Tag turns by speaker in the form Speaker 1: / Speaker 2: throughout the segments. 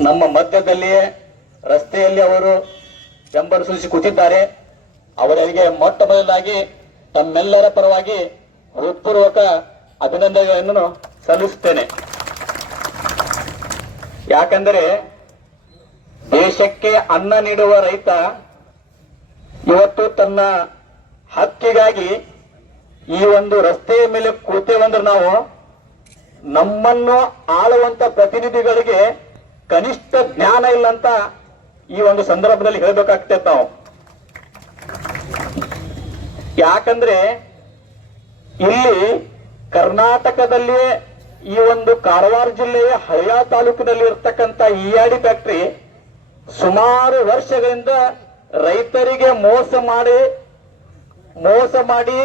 Speaker 1: ನಮ್ಮ ಮಧ್ಯದಲ್ಲಿಯೇ ರಸ್ತೆಯಲ್ಲಿ ಅವರು ಬೆಂಬಲಿಸಿ ಕೂತಿದ್ದಾರೆ. ಅವರಿಗೆ ಮೊಟ್ಟ ಮೊದಲಾಗಿ ತಮ್ಮೆಲ್ಲರ ಪರವಾಗಿ ಹೃತ್ಪೂರ್ವಕ ಅಭಿನಂದನೆಗಳನ್ನು ಸಲ್ಲಿಸುತ್ತೇನೆ. ಯಾಕಂದರೆ ದೇಶಕ್ಕೆ ಅನ್ನ ನೀಡುವ ರೈತ ಇವತ್ತು ತನ್ನ ಹಕ್ಕಿಗಾಗಿ ಈ ಒಂದು ರಸ್ತೆಯ ಮೇಲೆ ಕೂತೇವಂದ್ರೆ ನಾವು ನಮ್ಮನ್ನು ಆಳುವಂತ ಪ್ರತಿನಿಧಿಗಳಿಗೆ ಕನಿಷ್ಠ ಜ್ಞಾನ ಇಲ್ಲ ಅಂತ ಈ ಒಂದು ಸಂದರ್ಭದಲ್ಲಿ ಹೇಳಬೇಕಾಗ್ತೈತೆ ನಾವು. ಯಾಕಂದ್ರೆ ಇಲ್ಲಿ ಕರ್ನಾಟಕದಲ್ಲಿಯೇ ಈ ಒಂದು ಕಾರವಾರ ಜಿಲ್ಲೆಯ ಹಳ್ಳ ತಾಲೂಕಿನಲ್ಲಿ ಇರ್ತಕ್ಕಂಥ ಆಡಿ ಫ್ಯಾಕ್ಟ್ರಿ ಸುಮಾರು ವರ್ಷಗಳಿಂದ ರೈತರಿಗೆ ಮೋಸ ಮಾಡಿ ಮೋಸ ಮಾಡಿ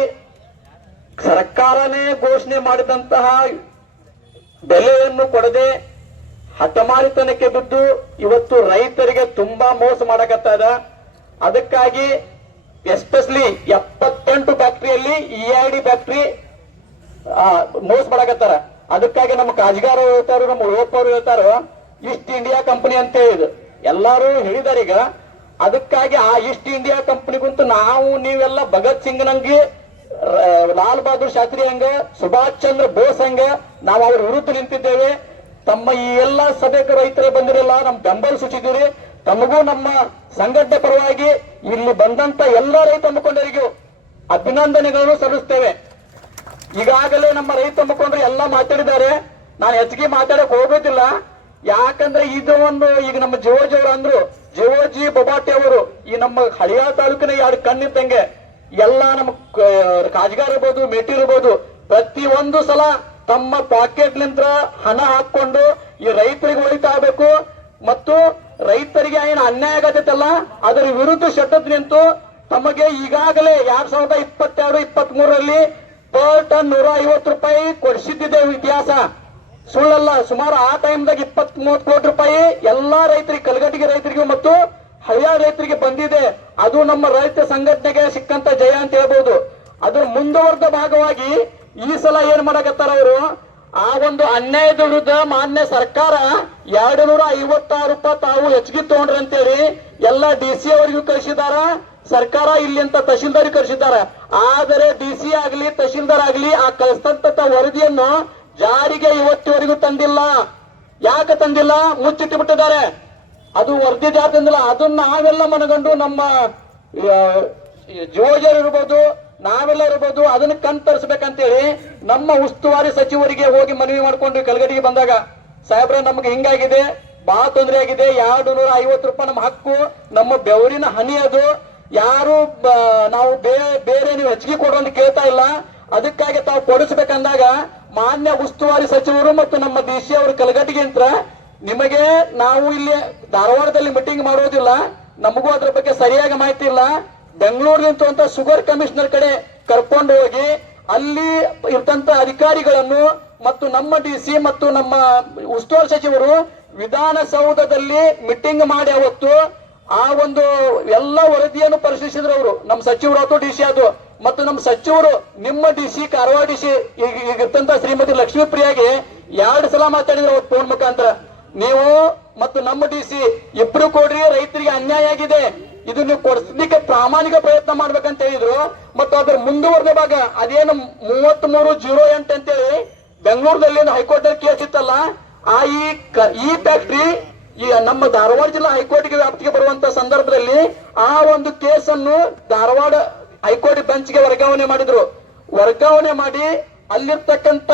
Speaker 1: ಸರ್ಕಾರನೇ ಘೋಷಣೆ ಮಾಡಿದಂತಹ ಬೆಲೆಯನ್ನು ಕೊಡದೆ ಹಠಮಾರಿತನಕ್ಕೆ ಬಿದ್ದು ಇವತ್ತು ರೈತರಿಗೆ ತುಂಬಾ ಮೋಸ ಮಾಡಕತ್ತದ. ಅದಕ್ಕಾಗಿ ಎಸ್ಪೆಷಲಿ ಎಪ್ಪತ್ತೆಂಟು ಫ್ಯಾಕ್ಟರಿಯಲ್ಲಿ ಇಐಡಿ ಫ್ಯಾಕ್ಟ್ರಿ ಮೋಸ ಮಾಡಕತ್ತಾರ. ಅದಕ್ಕಾಗಿ ನಮ್ಮ ಕಾಜ್ಗಾರ ಹೇಳ್ತಾರೋ, ನಮ್ಮ ಯುವಕರು ಹೇಳ್ತಾರ, ಈಸ್ಟ್ ಇಂಡಿಯಾ ಕಂಪನಿ ಅಂತ ಹೇಳಿದ್ರು. ಎಲ್ಲಾರು ಹೇಳಿದಾರೆ ಈಗ. ಅದಕ್ಕಾಗಿ ಆ ಈಸ್ಟ್ ಇಂಡಿಯಾ ಕಂಪನಿಗಂತೂ ನಾವು ನೀವೆಲ್ಲ ಭಗತ್ ಸಿಂಗ್ ನಂಗೆ ಲಾಲ್ ಬಹದ್ದೂರ್ ಶಾಸ್ತ್ರಿ ಹಂಗ, ಸುಭಾಷ್ ಚಂದ್ರ ಬೋಸ್ ಹಂಗ, ನಾವು ಅವ್ರ ವಿರುದ್ಧ ನಿಂತಿದ್ದೇವೆ. ತಮ್ಮ ಈ ಎಲ್ಲ ಸಭೆಗೆ ರೈತರೇ ಬಂದಿರಲ್ಲ, ನಮ್ ಬೆಂಬಲ ಸೂಚಿದಿರಿ ತಮಗೂ ನಮ್ಮ ಸಂಘಟನೆ ಪರವಾಗಿ ಇಲ್ಲಿ ಬಂದಂತ ಎಲ್ಲ ರೈತ ಮುಖಂಡರಿಗೂ ಅಭಿನಂದನೆಗಳನ್ನು ಸಲ್ಲಿಸ್ತೇವೆ. ಈಗಾಗಲೇ ನಮ್ಮ ರೈತ ಮುಖಂಡರು ಎಲ್ಲ ಮಾತಾಡಿದ್ದಾರೆ. ನಾನು ಹೆಚ್ಚಿಗೆ ಮಾತಾಡಕ್ ಹೋಗೋದಿಲ್ಲ. ಯಾಕಂದ್ರೆ ಇದು ಒಂದು, ಈಗ ನಮ್ಮ ಜೋಜ್ ಅವರು ಅಂದ್ರು ಜೋಜಿ ಬೊಬಾಟಿ ಅವರು ಈ ನಮ್ಮ ಹಳಿಯ ತಾಲೂಕಿನ ಎರಡು ಕಣ್ಣಿದ್ದಂಗೆ ಎಲ್ಲ ನಮ್ಮ ಕಾಜ್ಗಾರ್ ಇರ್ಬೋದು, ಮೇಟಿ ಇರ್ಬೋದು ಪ್ರತಿ ಒಂದು ಸಲ ತಮ್ಮ ಪಾಕೆಟ್ ನಿಂತ್ರ ಹಣ ಹಾಕೊಂಡು ಈ ರೈತರಿಗೆ ಒಳಿತಾ ಆಗಬೇಕು ಮತ್ತು ರೈತರಿಗೆ ಏನು ಅನ್ಯಾಯ ಆಗತ್ತಲ್ಲ, ಅದರ ವಿರುದ್ಧ ಶಟದ್ ನಿಂತು ತಮಗೆ ಈಗಾಗಲೇ ಎರಡ್ ಸಾವಿರದ ಇಪ್ಪತ್ತೆರಡು ಇಪ್ಪತ್ತ್ ಮೂರರಲ್ಲಿ ಪರ್ ನೂರ ಐವತ್ತು ರೂಪಾಯಿ ಕೊಡಿಸಿದ್ದಿದೆ ಇತಿಹಾಸ. ಸುಳ್ಳಲ್ಲ, ಸುಮಾರು ಆ ಟೈಮ್ದಾಗ ಇಪ್ಪತ್ತ್ ಮೂವತ್ತು ಕೋಟಿ ರೂಪಾಯಿ ಎಲ್ಲಾ ರೈತರಿಗೆ, ಕಲಗಟ್ಟಿಗೆ ರೈತರಿಗೆ ಮತ್ತು ಹಳೆಯ ರೈತರಿಗೆ ಬಂದಿದೆ. ಅದು ನಮ್ಮ ರೈತ ಸಂಘಟನೆಗೆ ಸಿಕ್ಕಂತ ಜಯ ಅಂತ ಹೇಳ್ಬೋದು. ಅದರ ಮುಂದುವರೆದ ಭಾಗವಾಗಿ ಈ ಸಲ ಏನ್ ಮಾಡಕತ್ತಾರ ಅವರು ಆ ಒಂದು ಅನ್ಯಾಯದ ವಿರುದ್ಧ ಮಾನ್ಯ ಸರ್ಕಾರ ಎರಡು ನೂರ ಐವತ್ತಾರು ರೂಪಾಯಿ ತಾವು ಹೆಚ್ಚಿಗೆ ತಗೊಂಡ್ರಿ ಅಂತೇಳಿ ಎಲ್ಲ ಡಿ ಸಿ ಅವರಿಗೂ ಕಳಿಸಿದಾರ, ಸರ್ಕಾರ ಇಲ್ಲಿ ಅಂತ ತಹಶೀಲ್ದಾರ್ ಕಳಿಸಿದಾರ. ಆದರೆ ಡಿ ಸಿ ಆಗ್ಲಿ, ತಹಶೀಲ್ದಾರ್ ಆಗ್ಲಿ ಆ ಕಳಿಸ್ತಂತ ವರದಿಯನ್ನು ಜಾರಿಗೆ ಇವತ್ತಿವರೆಗೂ ತಂದಿಲ್ಲ. ಯಾಕೆ ತಂದಿಲ್ಲ? ಮುಚ್ಚಿಟ್ಟು ಬಿಟ್ಟಿದ್ದಾರೆ. ಅದು ವರದಿ ಜಾತಿ ತಂದಿಲ್ಲ ಅದನ್ನ ನಾವೆಲ್ಲ ಮನಗಂಡು ನಮ್ಮ ಜೋಜರ್ ಇರ್ಬೋದು ನಾವೆಲ್ಲ ಇರ್ಬೋದು ಅದನ್ನ ಕಂತರಿಸ್ಬೇಕಂತೇಳಿ ತರಿಸ್ಬೇಕಂತೇಳಿ ನಮ್ಮ ಉಸ್ತುವಾರಿ ಸಚಿವರಿಗೆ ಹೋಗಿ ಮನವಿ ಮಾಡ್ಕೊಂಡ್ವಿ ಕಲಗಡಿಗೆ ಬಂದಾಗ, ಸಾಹೇಬ್ರ, ನಮ್ಗೆ ಹಿಂಗಾಗಿದೆ ಬಹಳ ತೊಂದರೆ ಆಗಿದೆ ಎರಡು ನೂರ ಐವತ್ತು ರೂಪಾಯಿ ನಮ್ಮ ಹಕ್ಕು, ನಮ್ಮ ಬೆವರಿನ ಹನಿ ಅದು, ಯಾರು ನಾವು ಬೇರೆ ನೀವು ಹೆಚ್ಚಿಗೆ ಅಂತ ಕೇಳ್ತಾ ಇಲ್ಲ. ಅದಕ್ಕಾಗಿ ತಾವು ಕೊಡಿಸ್ಬೇಕಂದಾಗ ಮಾನ್ಯ ಉಸ್ತುವಾರಿ ಸಚಿವರು ಮತ್ತು ನಮ್ಮ ಡಿ ಸಿ ಅವರು ಕಲಗಟ್ಟಿಗೆ ಅಂತ ನಿಮಗೆ ನಾವು ಇಲ್ಲಿ ಧಾರವಾಡದಲ್ಲಿ ಮೀಟಿಂಗ್ ಮಾಡೋದಿಲ್ಲ, ನಮಗೂ ಅದ್ರ ಬಗ್ಗೆ ಸರಿಯಾಗಿ ಮಾಹಿತಿ ಇಲ್ಲ. ಬೆಂಗಳೂರಿನಿಂದ ಅಂತ ಶುಗರ್ ಕಮಿಷನರ್ ಕಡೆ ಕರ್ಕೊಂಡು ಹೋಗಿ ಅಲ್ಲಿ ಇರ್ತಂತ ಅಧಿಕಾರಿಗಳನ್ನು ಮತ್ತು ನಮ್ಮ ಡಿ ಸಿ ಮತ್ತು ನಮ್ಮ ಉಸ್ತುವಾರಿ ಸಚಿವರು ವಿಧಾನಸೌಧದಲ್ಲಿ ಮೀಟಿಂಗ್ ಮಾಡಿ ಅವತ್ತು ಆ ಒಂದು ಎಲ್ಲ ವರದಿಯನ್ನು ಪರಿಶೀಲಿಸಿದ್ರು ಅವರು. ನಮ್ಮ ಸಚಿವರು ಅಥವಾ ಡಿ ಸಿ ಅದು ಮತ್ತು ನಮ್ಮ ಸಚಿವರು ನಿಮ್ಮ D C Karwar D C ಈಗ ಇರ್ತಂತ ಶ್ರೀಮತಿ ಲಕ್ಷ್ಮೀ ಪ್ರಿಯಾಗೆ ಎರಡು ಸಲ ಮಾತಾಡಿದ್ರು ಅವ್ರ ಫೋನ್ ಮುಖಾಂತರ. ನೀವು ಮತ್ತು ನಮ್ಮ ಡಿ ಸಿ ಇಬ್ರು ಕೊಡ್ರಿ, ರೈತರಿಗೆ ಅನ್ಯಾಯ ಆಗಿದೆ. ಇದು ನೀವು ಕೊಡಿಸ್ಲಿಕ್ಕೆ ಪ್ರಾಮಾಣಿಕ ಪ್ರಯತ್ನ ಮಾಡ್ಬೇಕಂತ ಹೇಳಿದ್ರು. ಮತ್ತು ಅದರ ಮುಂದುವರೆದ ಭಾಗ ಅದೇನು ಮೂವತ್ತ್ ಮೂರು ಜೀರೋ ಎಂಟು ಅಂತೇಳಿ ಬೆಂಗಳೂರಲ್ಲಿ ಹೈಕೋರ್ಟ್ ಅಲ್ಲಿ ಕೇಸ್ ಇತ್ತಲ್ಲ, ಆ ಈ ಫ್ಯಾಕ್ಟ್ರಿ, ಈ ನಮ್ಮ ಧಾರವಾಡ ಜಿಲ್ಲಾ ಹೈಕೋರ್ಟ್ಗೆ ವ್ಯಾಪ್ತಿಗೆ ಬರುವಂತ ಸಂದರ್ಭದಲ್ಲಿ ಆ ಒಂದು ಕೇಸನ್ನು ಧಾರವಾಡ ಹೈಕೋರ್ಟ್ ಬೆಂಚ್ಗೆ ವರ್ಗಾವಣೆ ಮಾಡಿದ್ರು. ವರ್ಗಾವಣೆ ಮಾಡಿ ಅಲ್ಲಿರ್ತಕ್ಕಂತ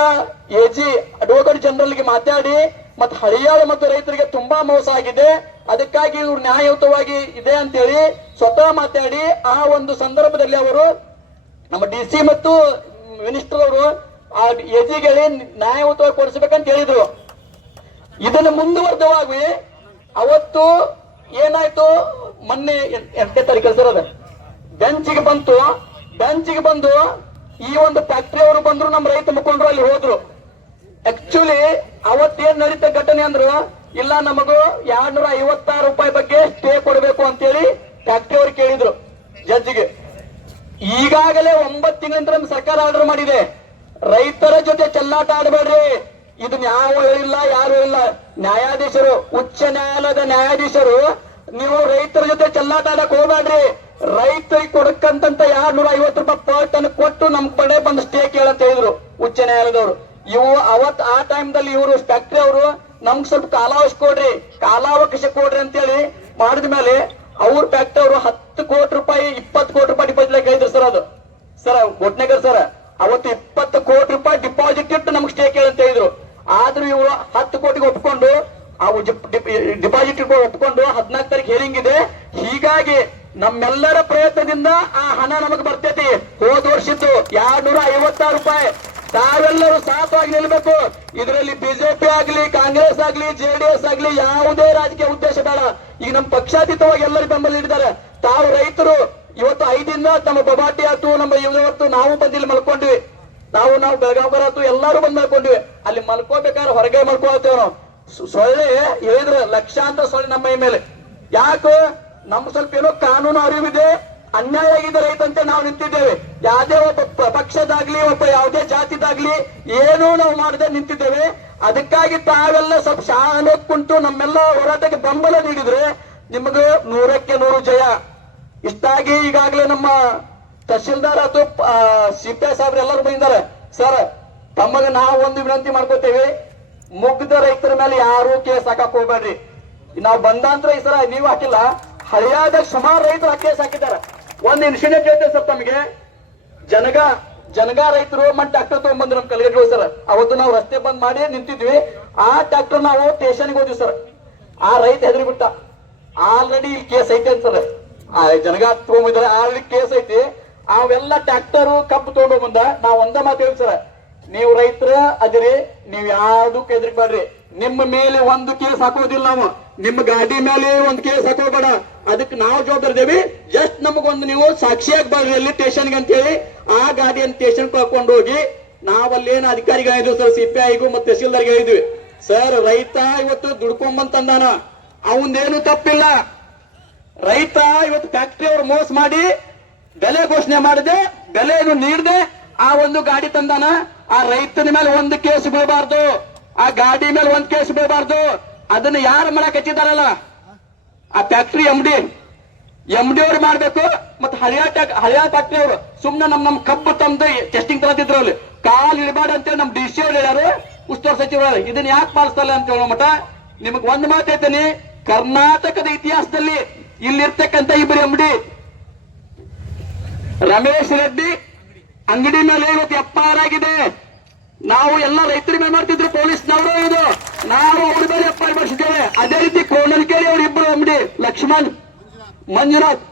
Speaker 1: ಎಜಿ ಅಡ್ವೊಕೇಟ್ ಜನರಲ್ಗೆ ಮಾತಾಡಿ, ಮತ್ತೆ ಹಳಿಯಾಳ ಮತ್ತು ರೈತರಿಗೆ ತುಂಬಾ ಮೋಸ ಆಗಿದೆ. ಅದಕ್ಕಾಗಿ ಇವ್ರು ನ್ಯಾಯಯುತವಾಗಿ ಇದೆ ಅಂತೇಳಿ ಸ್ವತಃ ಮಾತಾಡಿ ಆ ಒಂದು ಸಂದರ್ಭದಲ್ಲಿ ಅವರು ನಮ್ಮ ಡಿ ಸಿ ಮತ್ತು ಮಿನಿಸ್ಟರ್ ಅವರು ಆ ಎಜಿಗೆ ನ್ಯಾಯಯುತವಾಗಿ ಕೊಡಿಸ್ಬೇಕಂತ ಹೇಳಿದ್ರು. ಇದನ್ನು ಮುಂದುವರೆದವಾಗಿ ಅವತ್ತು ಏನಾಯ್ತು? ಮೊನ್ನೆ ಎಂಟನೇ ತಾರೀಕು ಸರ್ ಅದ. ಬೆಂಚಿಗೆ ಬಂತು. ಬೆಂಚಿಗೆ ಬಂದು ಈ ಒಂದು ಫ್ಯಾಕ್ಟ್ರಿ ಅವರು ಬಂದ್ರು, ನಮ್ಮ ರೈತ ಮುಖಂಡರು ಅಲ್ಲಿ ಹೋದ್ರು. ಆಕ್ಚುಲಿ ಅವತ್ತೇನ್ ನಡೀತ ಘಟನೆ ಅಂದ್ರು ಇಲ್ಲ ನಮಗೂ ಎರಡ್ ನೂರ ಐವತ್ತಾರು ರೂಪಾಯಿ ಬಗ್ಗೆ ಸ್ಟೇ ಕೊಡಬೇಕು ಅಂತೇಳಿ ಫ್ಯಾಕ್ಟ್ರಿ ಅವ್ರು ಕೇಳಿದ್ರು ಜಡ್ಜ್ಗೆ ಈಗಾಗಲೇ ಒಂಬತ್ತು ತಿಂಗಳಿಂದ ನಮ್ಮ ಸರ್ಕಾರ ಆರ್ಡರ್ ಮಾಡಿದೆ. ರೈತರ ಜೊತೆ ಚೆಲ್ಲಾಟ ಆಡಬೇಡ್ರಿ. ಇದು ಯಾವ ಇಲ್ಲ ಯಾರು ಇಲ್ಲ ನ್ಯಾಯಾಧೀಶರು, ಉಚ್ಚ ನ್ಯಾಯಾಲಯದ ನ್ಯಾಯಾಧೀಶರು, ನೀವು ರೈತರ ಜೊತೆ ಚೆಲ್ಲಾಟ ಆಡಕ್ ಹೋಗ್ಬೇಡ್ರಿ. ರೈತರಿಗೆ ಕೊಡಕ್ಕಂತ ಎರಡ್ ನೂರ ಐವತ್ತು ರೂಪಾಯಿ ಪರ್ ಟನ್ ಕೊಟ್ಟು ನಮ್ ಕಡೆ ಬಂದು ಸ್ಟೇ ಕೇಳಂತ ಹೇಳಿದ್ರು ಉಚ್ಚ ನ್ಯಾಯಾಲಯದವರು. ಇವು ಅವತ್ ಆ ಟೈಮ್ ದಲ್ಲಿ ಇವರು ಫ್ಯಾಕ್ಟ್ರಿ ಅವರು ನಮ್ಗ್ ಸ್ವಲ್ಪ ಕಾಲಾವಕಾಶ ಕೊಡ್ರಿ. ಕಾಲಾವಕಾಶ ಕೊಡ್ರಿ ಅಂತೇಳಿ ಮಾಡಿದ ಮೇಲೆ ಅವ್ರ ಫ್ಯಾಕ್ಟ್ರಿ ಅವರು ಹತ್ತು ಕೋಟಿ ರೂಪಾಯಿ, ಇಪ್ಪತ್ತು ಕೋಟಿ ರೂಪಾಯಿ ಡಿಪಾಸಿಟ್ ಹೇಳಿದ್ರು ಸರ್ ಅದು. ಸರ್ ಒಟ್ನೇಗರ್ ಸರ್, ಅವತ್ತು ಇಪ್ಪತ್ತು ಕೋಟಿ ರೂಪಾಯಿ ಡಿಪಾಸಿಟ್ ಇಟ್ಟು ನಮ್ಗೆ ಸ್ಟೇ ಕೇಳಂತ ಹೇಳಿದ್ರು. ಆದ್ರೂ ಇವರು ಹತ್ತು ಕೋಟಿಗೆ ಒಪ್ಕೊಂಡು ಅವು ಡಿಪಾಸಿಟ್ ಒಪ್ಕೊಂಡು ಹದಿನಾಲ್ಕು ತಾರೀಕು ಹೇರಿಂಗ್ ಇದೆ. ಹೀಗಾಗಿ ನಮ್ಮೆಲ್ಲರ ಪ್ರಯತ್ನದಿಂದ ಆ ಹಣ ನಮಗೆ ಬರ್ತೈತಿ. ಹೋದ ವರ್ಷದ್ದು ಎರಡ್ ನೂರ ಐವತ್ತಾರು ರೂಪಾಯಿ. ತಾವೆಲ್ಲರೂ ಸಾಥವಾಗಿ ನಿಲ್ಬೇಕು. ಇದರಲ್ಲಿ ಬಿಜೆಪಿ ಆಗ್ಲಿ, ಕಾಂಗ್ರೆಸ್ ಆಗ್ಲಿ ಜೆಡಿಎಸ್ ಆಗ್ಲಿ ಯಾವುದೇ ರಾಜಕೀಯ ಉದ್ದೇಶ ಬೇಡ. ಈಗ ನಮ್ಮ ಪಕ್ಷಾತೀತವಾಗಿ ಎಲ್ಲರೂ ಬೆಂಬಲ ನೀಡಿದ್ದಾರೆ. ತಾವು ರೈತರು, ಇವತ್ತು ಐದಿಂದ ತಮ್ಮ ಬೊಬಾಟಿ ಆತು ನಮ್ಮ ಇವತ್ತು ನಾವು ಬಂದಿಲ್ಲಿ ಮಲ್ಕೊಂಡ್ವಿ. ನಾವು ನಾವು ಬೆಳಗಾವ್ಕರ ಆತು ಎಲ್ಲರೂ ಬಂದ್ ಮಲ್ಕೊಂಡ್ವಿ. ಅಲ್ಲಿ ಮಲ್ಕೋಬೇಕಾದ್ರೆ ಹೊರಗೆ ಮಲ್ಕೊಳ್ತೇವೆ ನಾವು ಸೊಳ್ಳೆ ಹೇಳಿದ್ರೆ ಲಕ್ಷಾಂತರ ಸೊಳ್ಳೆ ನಮ್ಮ ಮೇಲೆ. ಯಾಕೆ? ನಮ್ ಸ್ವಲ್ಪ ಏನೋ ಕಾನೂನು ಅರಿವಿದೆ. ಅನ್ಯಾಯ ರೈತಂತೆ ನಾವು ನಿಂತಿದ್ದೇವೆ. ಯಾವುದೇ ಒಬ್ಬ ಪಕ್ಷದಾಗ್ಲಿ, ಒಬ್ಬ ಯಾವುದೇ ಜಾತಿದಾಗ್ಲಿ ಏನೂ ನಾವು ಮಾಡದೆ ನಿಂತಿದ್ದೇವೆ. ಅದಕ್ಕಾಗಿ ತಾವೆಲ್ಲ ಸ್ವಲ್ಪ ಶಾಲೆ ಕುಂತು ನಮ್ಮೆಲ್ಲ ಹೋರಾಟಕ್ಕೆ ಬೆಂಬಲ ನೀಡಿದ್ರೆ ನಿಮಗೆ ನೂರಕ್ಕೆ ನೂರು ಜಯ. ಇಷ್ಟಾಗಿ ಈಗಾಗಲೇ ನಮ್ಮ ತಹಶೀಲ್ದಾರ್ ಅಥವಾ ಸಿಪ್ಪೆ ಸಾಹೇಬ್ರು ಎಲ್ಲರೂ ಬಂದಿದ್ದಾರೆ. ಸರ್, ತಮಗೆ ನಾವು ಒಂದು ವಿನಂತಿ ಮಾಡ್ಕೋತೇವೆ. ಮುಗ್ಧ ರೈತರ ಮೇಲೆ ಯಾರು ಕೇಸ್ ಹಾಕಕ್ ಹೋಗ್ಬೇಡ್ರಿ. ನಾವು ಬಂದಾಂತರ ಈ ಸರ ನೀವು ಹಾಕಿಲ್ಲ. ಹಳೆಯಾದ ಸುಮಾರು ರೈತರು ಕೇಸ್ ಹಾಕಿದ್ದಾರೆ. ಒಂದು ಇನ್ಸಿಡೆಂಟ್ ಕೇಳ್ತೇವೆ ಸರ್ ತಮಗೆ. ಜನಗ ಜನಗ ರೈತರು ಮತ್ ಟ್ರಾಕ್ಟರ್ ತಗೊಂಡ್ಬಂದ್ರು ನಮ್ ಕಲ್ಗಡಿ ಸರ್. ಅವತ್ತು ನಾವು ರಸ್ತೆ ಬಂದ್ ಮಾಡಿ ನಿಂತಿದ್ವಿ. ಆ ಟ್ರಾಕ್ಟರ್ ನಾವು ಸ್ಟೇಷನ್ಗೆ ಹೋದ್ವಿ ಸರ್. ಆ ರೈತ ಹೆದರಿ ಬಿಟ್ಟ. ಆಲ್ರೆಡಿ ಕೇಸ್ ಐತೆ ಅಂತ ಸರ್. ಆ ಜನಗ ತಗೊಂಬಿದ್ರೆ ಆಲ್ರೆಡಿ ಕೇಸ್ ಐತಿ. ಅವೆಲ್ಲ ಟ್ರಾಕ್ಟರ್ ಕಬ್ಬು ತಗೊಂಡು ಮುಂದೆ ನಾವ್ ಒಂದ ಮಾತು ಹೇಳಿ ಸರ್. ನೀವು ರೈತರ ಅದಿರಿ, ನೀವ್ ಯಾವ್ದು ಹೆದರಿಕ್ ಮಾಡ್ರಿ ನಿಮ್ಮ ಮೇಲೆ ಒಂದು ಕೇಸ್ ಹಾಕೋದಿಲ್ಲ ನಾವು. ನಿಮ್ಮ ಗಾಡಿ ಮೇಲೆ ಒಂದು ಕೇಸ್ ಹಾಕೋಬೇಡ. ಅದಕ್ಕೆ ನಾವು ಜವಾಬ್ದಾರಿ ಇದೇವಿ. ಜಸ್ಟ್ ನಮಗೊಂದು ನೀವು ಸಾಕ್ಷಿಯಾಗಿ ಬರ್ರಿ ಅಲ್ಲಿ ಸ್ಟೇಷನ್ಗೆ ಅಂತ ಹೇಳಿ ಆ ಗಾಡಿಯನ್ನು ಸ್ಟೇಷನ್ ಕರ್ಕೊಂಡು ಹೋಗಿ ನಾವಲ್ಲೇನು ಅಧಿಕಾರಿಗಳಿದ್ವಿ ಸರ್, ಸಿ ಪಿ ಐಗೂ ಮತ್ತೆ ತಹಸೀಲ್ದಾರ್ಗೆ ಹೇಳಿದ್ವಿ ಸರ್, ರೈತ ಇವತ್ತು ದುಡ್ಕೊಂಬಂತಂದಾನ ಅವಂದೇನು ತಪ್ಪಿಲ್ಲ. ರೈತ ಇವತ್ತು ಫ್ಯಾಕ್ಟ್ರಿ ಅವ್ರು ಮೋಸ ಮಾಡಿ ಬೆಲೆ ಘೋಷಣೆ ಮಾಡಿದೆ ಬೆಲೆಯನ್ನು ನೀಡದೆ ಆ ಒಂದು ಗಾಡಿ ತಂದಾನ. ಆ ರೈತನ ಮೇಲೆ ಒಂದು ಕೇಸ್ ಬೀಳಬಾರ್ದು. ಆ ಗಾಡಿ ಮೇಲೆ ಒಂದು ಕೇಸ್ ಬೀಳಬಾರ್ದು. ಅದನ್ನ ಯಾರು ಮಾಡಕ್ ಹಚ್ಚಿದಾರಲ್ಲ ಆ factory M D M D ಅವ್ರು ಮಾಡ್ಬೇಕು, ಮತ್ತೆ ಹಳೆಯ ಟ್ಯಾಕ್ ಹರಿಯಾ ಫ್ಯಾಕ್ಟ್ರಿ ಅವರು. ಸುಮ್ನೆ ನಮ್ ನಮ್ ಕಬ್ಬು ತಂದು ಟೆಸ್ಟಿಂಗ್ ತರತಿದ್ರು ಅಲ್ಲಿ. ಕಾಲ್ ಇಡಬಾರ್ದು ಅಂತೇಳಿ ನಮ್ ಡಿ ಸಿ ಅವ್ರು ಹೇಳ್ಯಾರು. ಉಸ್ತುವಾರಿ ಸಚಿವರು, ಇದನ್ನ ಯಾಕೆ ಪಾಲಿಸ್ತಲ್ಲ ಅಂತ ಹೇಳೋ ಮಠ. ನಿಮಗ್ ಒಂದ್ ಮಾತು ಹೇಳ್ತೀನಿ, ಕರ್ನಾಟಕದ ಇತಿಹಾಸದಲ್ಲಿ ಇಲ್ಲಿರ್ತಕ್ಕಂಥ ಇಬ್ಬರು ಎಂ ಡಿ ರಮೇಶ್ ರೆಡ್ಡಿ ಅಂಗಡಿ ಮೇಲೆ ಇವತ್ತು ಎಪ್ಪಾರಾಗಿದೆ ನಾವು ಎಲ್ಲ ರೈತರ ಮೇಲೆ ಮಾಡ್ತಿದ್ರು, ಪೊಲೀಸ್ನವರು ಇದು. ನಾವು ಒಬ್ಬರು ಮೇಲೆ ಎಫ್ಐಆರ್ ಮಾಡಿಸಿದ್ದೇವೆ ಅದೇ ರೀತಿ ಕೋಣಲ್ಕೇರಿ ಅವ್ರ ಇಬ್ಬರು ಅಂಗಡಿ ಲಕ್ಷ್ಮಣ್, ಮಂಜುನಾಥ್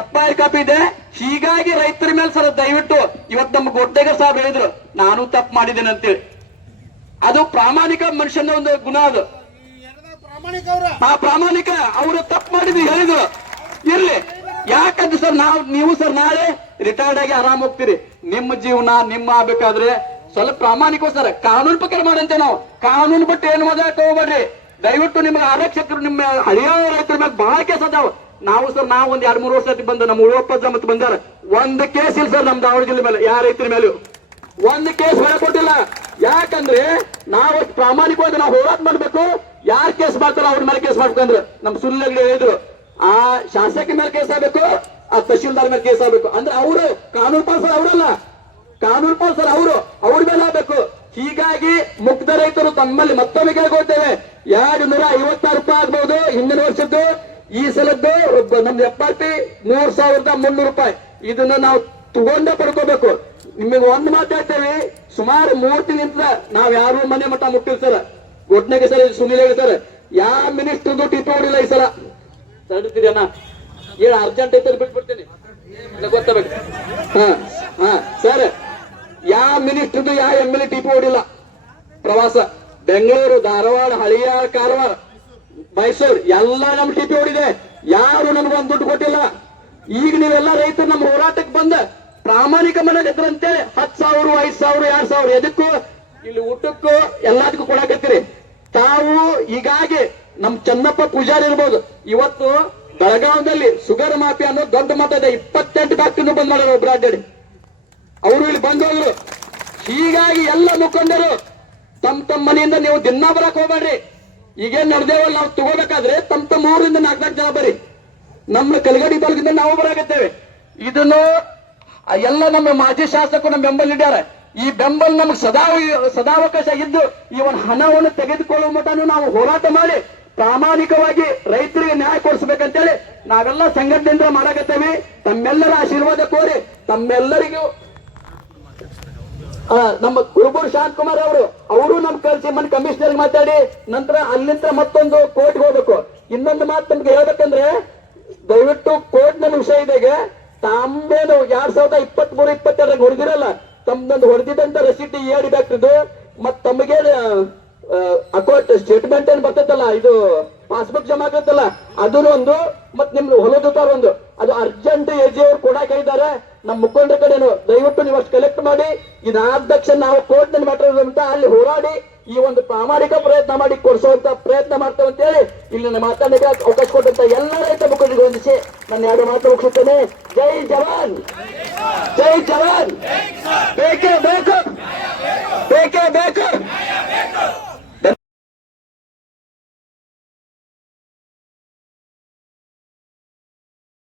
Speaker 1: ಎಫ್ಐಆರ್ ಕಾಪಿ ಇದೆ. ಹೀಗಾಗಿ ರೈತರ ಮೇಲೆ ಸರ್ ದಯವಿಟ್ಟು ಇವತ್ತು ನಮ್ಮ ಗೊಡ್ಡೇಗರ್ ಸಾಹೇಬ್ ಹೇಳಿದ್ರು, ನಾನು ತಪ್ಪು ಮಾಡಿದ್ದೇನೆ ಅಂತೇಳಿ. ಅದು ಪ್ರಾಮಾಣಿಕ ಮನುಷ್ಯನ ಒಂದು ಗುಣ ಅದು. ಆ ಪ್ರಾಮಾಣಿಕ ಅವರು ತಪ್ಪು ಮಾಡಿದ್ವಿ ಹೇಳಿದ್ರು. ಇರ್ಲಿ. ಯಾಕಂದ್ರೆ ಸರ್ ನಾವು, ನೀವು ಸರ್ ನಾಳೆ ರಿಟೈರ್ಡ್ ಆಗಿ ಆರಾಮ್ ಹೋಗ್ತೀರಿ. ನಿಮ್ಮ ಜೀವನ, ನಿಮ್ಮ ಆಗ್ಬೇಕಾದ್ರೆ ಸ್ವಲ್ಪ ಸರ್ ಕಾನೂನು ಪ್ರಕಾರ ಮಾಡಂತೆ ನಾವು. ಕಾನೂನು ಬಿಟ್ಟು ಏನು ಮಜಾ ತಗೋಬೇಡ್ರಿ ದಯವಿಟ್ಟು ನಿಮ್ಗೆ ಆರಕ್ಷಕರು ನಿಮ್ಮ ಹಳೆಯ ರೈತರ ಮೇಲೆ ಬಹಳ ಕೇಸ್ ಅದಾವ. ನಾವು ಸರ್, ನಾವು ಒಂದ್ ಎರಡ್ ಮೂರು ವರ್ಷ ಬಂದು ನಮ್ಮ ಉಳುವಪ್ಪ ಮತ್ತೆ ಬಂದಾರ. ಒಂದ್ ಕೇಸ್ ಇಲ್ಲ ಸರ್ ನಮ್ ದಾವಣಗೆರೆ ಜಿಲ್ಲೆ ಮೇಲೆ, ಯಾವ ರೈತರ ಮೇಲೆ. ಒಂದ್ ಕೇಸ್ ಹೊರ ಕೊಟ್ಟಿಲ್ಲ. ಯಾಕಂದ್ರೆ ನಾವು ಪ್ರಾಮಾಣಿಕವಾಗಿ ನಾವು ಹೋರಾಟ ಮಾಡ್ಬೇಕು. ಯಾರ್ ಕೇಸ್ ಮಾಡ್ತಾರೋ ಅವ್ರ ಮೇಲೆ ಕೇಸ್ ಮಾಡ್ಬೇಕಂದ್ರೆ ನಮ್ ಸುಳ್ಳು ಹೇಳಿದ್ರು. ಆ ಶಾಸಕ ಮೇಲೆ ಕೇಸ್ ಆಗ್ಬೇಕು, ಆ ತಹಶೀಲ್ದಾರ್ ಮೇಲೆ ಕೇಸ್ ಆಗ್ಬೇಕು. ಅಂದ್ರೆ ಅವರು ಕಾನೂನು ಪಾಲಿಸೋರು ಅವರಲ್ಲ. ಕಾನೂನು ಪಾಲಿಸೋರು ಅವರು. ಹೀಗಾಗಿ ಮುಗ್ಧ ರೈತರು ತಮ್ಮಲ್ಲಿ ಮತ್ತೊಮ್ಮೆ ಕೇಳ್ಕೊಳ್ತೇವೆ ಎರಡು ನೂರ ಐವತ್ತಾರು ರೂಪಾಯಿ ಆಗ್ಬಹುದು ಹಿಂದಿನ ವರ್ಷದ್ದು. ಈ ಸಲದ್ದು ನಮ್ದು ಎಪ್ಪತ್ತಿ ಮೂರ್ ಸಾವಿರದ ಮುನ್ನೂರು ರೂಪಾಯಿ. ಇದನ್ನ ನಾವು ತಗೊಂಡೇ ಪಡ್ಕೋಬೇಕು. ನಿಮಗೆ ಒಂದು ಮಾತಾಡ್ತೇವೆ ಸುಮಾರು ಮೂರು ತಿಂಗಳಿಂದ ನಾವ್ ಯಾರು ಮನೆ ಮಠ ಮುಟ್ಟಿಲ್ ಸರ್. ಒಟ್ನಾಗೆ ಸರ್ ಸುನೀಲ್ ಹೇಳಿ ಸರ್. ಯಾವ ಮಿನಿಸ್ಟರ್ದು ಟಿಪ್ ಹೊಡಿಲ್ಲ ಈ ಸಲ? ತಡ್ತೀರಿ ಅಣ್ಣ. ಏನ್ ಅರ್ಜೆಂಟ್ ಐತೆ ಬಿಟ್ಬಿಡ್ತೀನಿ. ಗೊತ್ತಾಗಬೇಕು. ಹಾ ಹಾ, ಸರ್. ಯಾವ ಮಿನಿಸ್ಟರ್ದು ಯಾವ ಎಂ ಎಲ್ ಎ ಟಿಪಿ ಓಡಿಲ್ಲ? ಪ್ರವಾಸ. ಬೆಂಗಳೂರು, ಧಾರವಾಡ, ಹಳಿಯಾಳ, ಕಾರವಾರ, ಮೈಸೂರು, ಎಲ್ಲ ನಮ್ ಟಿಪಿ ಓಡಿದೆ. ಯಾರು ನಮ್ಗೊಂದು ದುಡ್ಡು ಕೊಟ್ಟಿಲ್ಲ. ಈಗ ನೀವೆಲ್ಲ ರೈತರು ನಮ್ಮ ಹೋರಾಟಕ್ಕೆ ಬಂದ ಪ್ರಾಮಾಣಿಕ ಅಂತೇಳಿ ಹತ್ ಸಾವಿರ, ಐದ್ ಸಾವಿರ, ಎರಡ್ ಸಾವಿರ, ಎದಕ್ಕೂ ಇಲ್ಲಿ ಊಟಕ್ಕೂ ಎಲ್ಲದಕ್ಕೂ ಕೊಡಕತ್ತೀರಿ ತಾವು ಹೀಗಾಗಿ ನಮ್ ಚನ್ನಪ್ಪ ಪೂಜಾರಿ ಇರ್ಬೋದು. ಇವತ್ತು ಬೆಳಗಾವದಲ್ಲಿ ಸುಗರ್ ಮಾಫಿ ಅನ್ನೋ ದೊಡ್ಡ ಮತ ಇದೆ ಇಪ್ಪತ್ತೆಂಟು ಫ್ಯಾಕ್ಟ್ರಿನೂ ಬಂದ್ ಮಾಡ್ಯಾರ ಒಬ್ರು ಅಡ್ಡಾಡಿ. ಅವರು ಇಲ್ಲಿ ಬಂದವರು ಹೀಗಾಗಿ ಎಲ್ಲ ಮುಖಂಡರು ತಮ್ಮ ತಮ್ಮ ಮನೆಯಿಂದ ನೀವು ದಿನ ಬರಕ್ ಹೋಗ್ಬೇಡ್ರಿ. ಈಗೇನ್ ನಡೆದೇವಲ್ಲ, ನಾವು ತಗೋಬೇಕಾದ್ರೆ ತಮ್ಮ ತಮ್ಮ ಊರಿಂದ ನಾಲ್ಕು ಜನ ಬರ್ರಿ. ನಮ್ಮ ಕಲಗಡಿ ತಾಲೂಕಿಂದ ನಾವು ಬರಾಕತ್ತೇವೆ. ಇದನ್ನು ಎಲ್ಲ ನಮ್ಮ ಮಾಜಿ ಶಾಸಕರು ನಮ್ಮ ಬೆಂಬಲ ನೀಡ್ಯಾರ. ಈ ಬೆಂಬಲ ನಮ್ಗೆ ಸದಾ ಸದಾವಕಾಶ ಇದ್ದು, ಈ ಒಂದು ಹಣವನ್ನು ತೆಗೆದುಕೊಳ್ಳುವ ಮಟ್ಟನು ನಾವು ಹೋರಾಟ ಮಾಡಿ, ಪ್ರಾಮಾಣಿಕವಾಗಿ ರೈತರಿಗೆ ನ್ಯಾಯ ಕೊಡಿಸ್ಬೇಕಂತೇಳಿ ನಾವೆಲ್ಲ ಸಂಘಟನೆಯಿಂದ ಮಾಡಾಕತ್ತೇವೆ. ತಮ್ಮೆಲ್ಲರ ಆಶೀರ್ವಾದ ಕೋರಿ, ತಮ್ಮೆಲ್ಲರಿಗೂ ನಮ್ಮ ಕುರುಬೂರು ಶಾಂತ್ ಕುಮಾರ್ ಅವರು ಅವರು ನಮ್ ಕಲ್ಸಿ ಮನ್ ಕಮಿಷನರ್ ಮಾತಾಡಿ, ನಂತರ ಅಲ್ಲಿಂದ ಮತ್ತೊಂದು ಕೋರ್ಟ್ ಹೋಗ್ಬೇಕು. ಇನ್ನೊಂದು ಮಾತು ನಮ್ಗೆ ಹೇಳ್ಬೇಕಂದ್ರೆ, ದಯವಿಟ್ಟು ಕೋರ್ಟ್ನ ವಿಷಯ ಇದೆ ತಾಂಬೇನು ಎರಡ್ ಸಾವಿರದ ಇಪ್ಪತ್ತ್ ಮೂರು ಇಪ್ಪತ್ತೆರಡರಾಗ ಹೊಡೆದಿರಲ್ಲ. ತಮ್ದೊಂದು ಹೊಡೆದಿದ್ದಂತ ರಸೀಟಿ ಏಡಿದಾಗ್ತದ್ದು ಮತ್ ತಮಗೆ ಅಕೌಂಟ್ ಸ್ಟೇಟ್ಮೆಂಟ್ ಏನ್ ಬರ್ತೈತಲ್ಲ, ಇದು ಪಾಸ್ಬುಕ್ ಜಮಾ ಆಗತ್ತಲ್ಲ ಅದನ್ನು ಒಂದು ಮತ್ ನಿಮ್ದು ಹೊಲದ ಒಂದು. ಅದು ಅರ್ಜೆಂಟ್ ಎಜಿ ಅವ್ರು ಕೊಡಾಕ ಹೇಳಿದ್ದಾರೆ. ನಮ್ಮ ಮುಖಂಡರ ಕಡೆನು ದಯವಿಟ್ಟು ನೀವು ಅಷ್ಟು ಕಲೆಕ್ಟ್ ಮಾಡಿ ತಕ್ಷಣ ನಾವು ಕೋರ್ಟ್ನಲ್ಲಿ ಮಾತಾಡೋದಂತ ಅಲ್ಲಿ ಹೋರಾಡಿ ಈ ಒಂದು ಪ್ರಾಮಾಣಿಕ ಪ್ರಯತ್ನ ಮಾಡಿ ಕೊಡಿಸುವಂತ ಪ್ರಯತ್ನ ಮಾಡ್ತೇವೆ ಅಂತ ಹೇಳಿ ಇಲ್ಲಿ ಮಾತಾಡಲಿಕ್ಕೆ ಅವಕಾಶ ಕೊಟ್ಟಂತ ಎಲ್ಲ ರೈತ ಮುಖಂಡರಿಗೆ ಹೊಂದಿಸಿ ನನ್ನ ಎರಡು ಮಾತು ಮುಗಿಸುತ್ತೇನೆ.